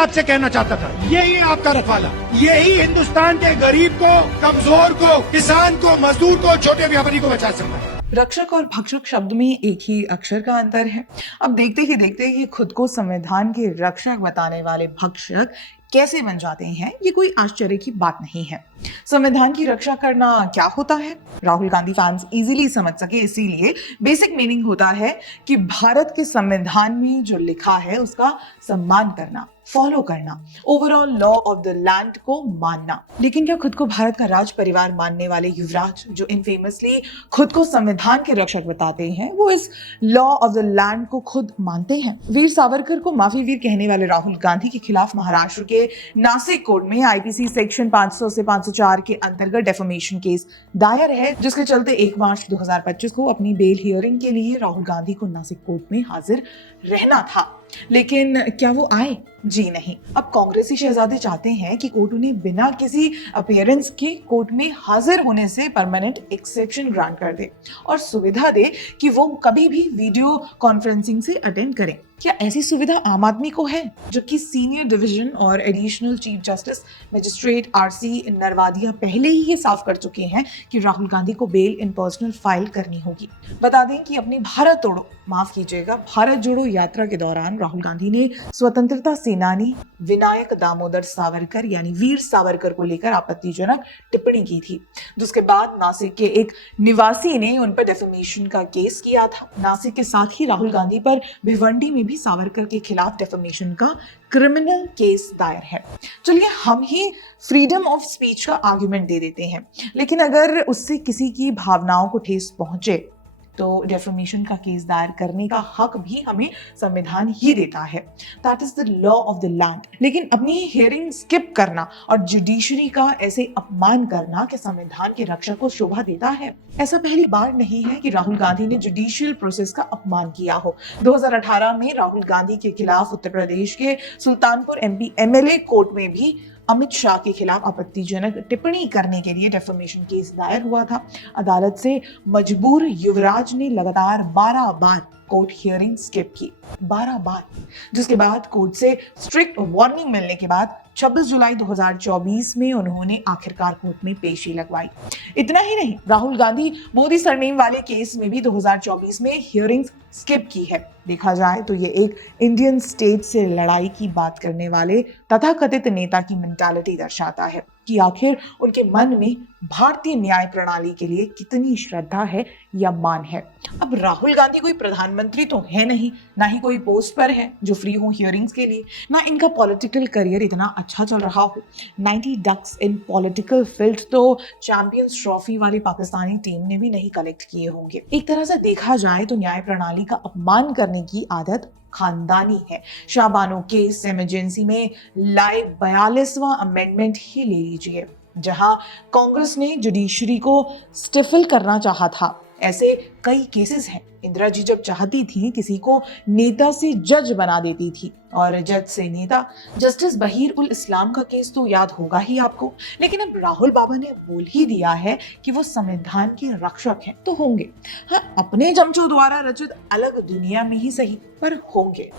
आपसे कहना चाहता था, यही आपका रखवाला, यही हिंदुस्तान के गरीब को, कमजोर को, किसान को, मजदूर को, छोटे व्यापारी को बचा सकता है। रक्षक और भक्षक शब्द में एक ही अक्षर का अंतर है। अब देखते ही खुद को संविधान के रक्षक बताने वाले भक्षक कैसे बन जाते हैं, ये कोई आश्चर्य की बात नहीं है। संविधान की रक्षा करना क्या होता है, राहुल गांधी फैंस इजीली समझ सके इसीलिए बेसिक मीनिंग होता है कि भारत के संविधान में जो लिखा है उसका सम्मान करना, फॉलो करना, overall law of the land को मानना। लेकिन क्या खुद को भारत का राज परिवार मानने वाले युवराज, जो इनफेमसली खुद को संविधान के रक्षक बताते हैं, वो इस लॉ ऑफ द लैंड को खुद मानते हैं? वीर सावरकर को माफी वीर कहने वाले राहुल गांधी के खिलाफ महाराष्ट्र के नासिक कोर्ट में आईपीसी सेक्शन 500 से 504 के अंतर्गत डेफेमेशन केस दायर है, जिसके चलते 1 मार्च 2025 को अपनी बेल हियरिंग के लिए राहुल गांधी को नासिक कोर्ट में हाजिर रहना था। लेकिन क्या वो आए? जी नहीं। अब कांग्रेसी शहजादे चाहते हैं कि कोर्ट उन्हें बिना किसी अपीयरेंस के कोर्ट में हाजिर होने से परमानेंट एक्सेप्शन ग्रांट कर दे और सुविधा दे कि वो कभी भी वीडियो कॉन्फ्रेंसिंग से अटेंड करें। क्या ऐसी सुविधा आम आदमी को है, जबकि सीनियर डिवीजन और additional chief justice magistrate RC Narwadia पहले ही ये साफ कर चुके हैं कि राहुल गांधी को बेल इन पर्सनल फाइल करनी होगी। बता दें कि अपनी भारत जोड़ो यात्रा के दौरान राहुल गांधी ने स्वतंत्रता सेनानी विनायक दामोदर सावरकर यानी वीर सावरकर को लेकर आपत्तिजनक टिप्पणी की थी, जिसके बाद नासिक के एक निवासी ने उन पर डेफेमेशन का केस किया था। नासिक के साथ ही राहुल गांधी पर भिवंडी में भी सावरकर के खिलाफ डेफेमेशन का क्रिमिनल केस दायर है। चलिए हम ही फ्रीडम ऑफ स्पीच का आर्गुमेंट दे देते हैं, लेकिन अगर उससे किसी की भावनाओं को ठेस पहुंचे तो डेफेमेशन का केस दायर करने का हक भी हमें संविधान ही देता है। That is the law of the land. लेकिन अपनी हियरिंग स्किप करना और जुडिशरी का ऐसे अपमान करना कि संविधान की रक्षा को शोभा देता है? ऐसा पहली बार नहीं है कि राहुल गांधी ने जुडिशियल प्रोसेस का अपमान किया हो। 2018 में राहुल गांधी के खिलाफ उत्तर प्रदेश के सुल्तानपुर एमपी एमएलए कोर्ट में भी अमित शाह के खिलाफ आपत्तिजनक टिप्पणी करने के लिए डेफेमेशन केस दायर हुआ था। अदालत से मजबूर युवराज ने लगातार 12 बार कोर्ट हियरिंग स्किप की, 12 बार, जिसके बाद कोर्ट से स्ट्रिक्ट वार्निंग मिलने के बाद 26 जुलाई 2024 में उन्होंने आखिरकार कोर्ट में पेशी लगवाई। इतना ही नहीं, राहुल गांधी मोदी सरनेम वाले केस में भी 2024 में हियरिंग स्किप की है। देखा जाए तो ये एक इंडियन स्टेट से लड़ाई की बात करने वाले तथाकथित नेता की मेंटालिटी दर्शाता है कि आखिर उनके मन में भारतीय न्याय प्रणाली के लिए कितनी श्रद्धा है या मान है। अब राहुल गांधी कोई प्रधानमंत्री तो है नहीं, ना ही कोई पोस्ट पर है जो फ्री हो हियरिंग्स के लिए, ना इनका पॉलिटिकल करियर इतना अच्छा चल रहा हो। 90 डक्स इन पॉलिटिकल फील्ड तो चैंपियंस ट्रॉफी वाली पाकिस्तानी टीम ने भी नहीं कलेक्ट किए होंगे। एक तरह से देखा जाए तो न्याय प्रणाली का अपमान करने की आदत खानदानी है। शाहबानो केस इमरजेंसी में लाए 42वां अमेंडमेंट ही ले लीजिए, जहां कांग्रेस ने जुडिशरी को स्टिफल करना चाहा था। ऐसे कई केसेस हैं। इंदिरा जी जब चाहती थी किसी को नेता से जज बना देती थी और जज से नेता। जस्टिस बहीर उल इस्लाम का केस तो याद होगा ही आपको। लेकिन अब राहुल बाबा ने बोल ही दिया है कि वो संविधान के रक्षक हैं, तो होंगे। हाँ, अपने चमचों द्वारा रचित अलग दुनिया में ही सही, पर होंगे।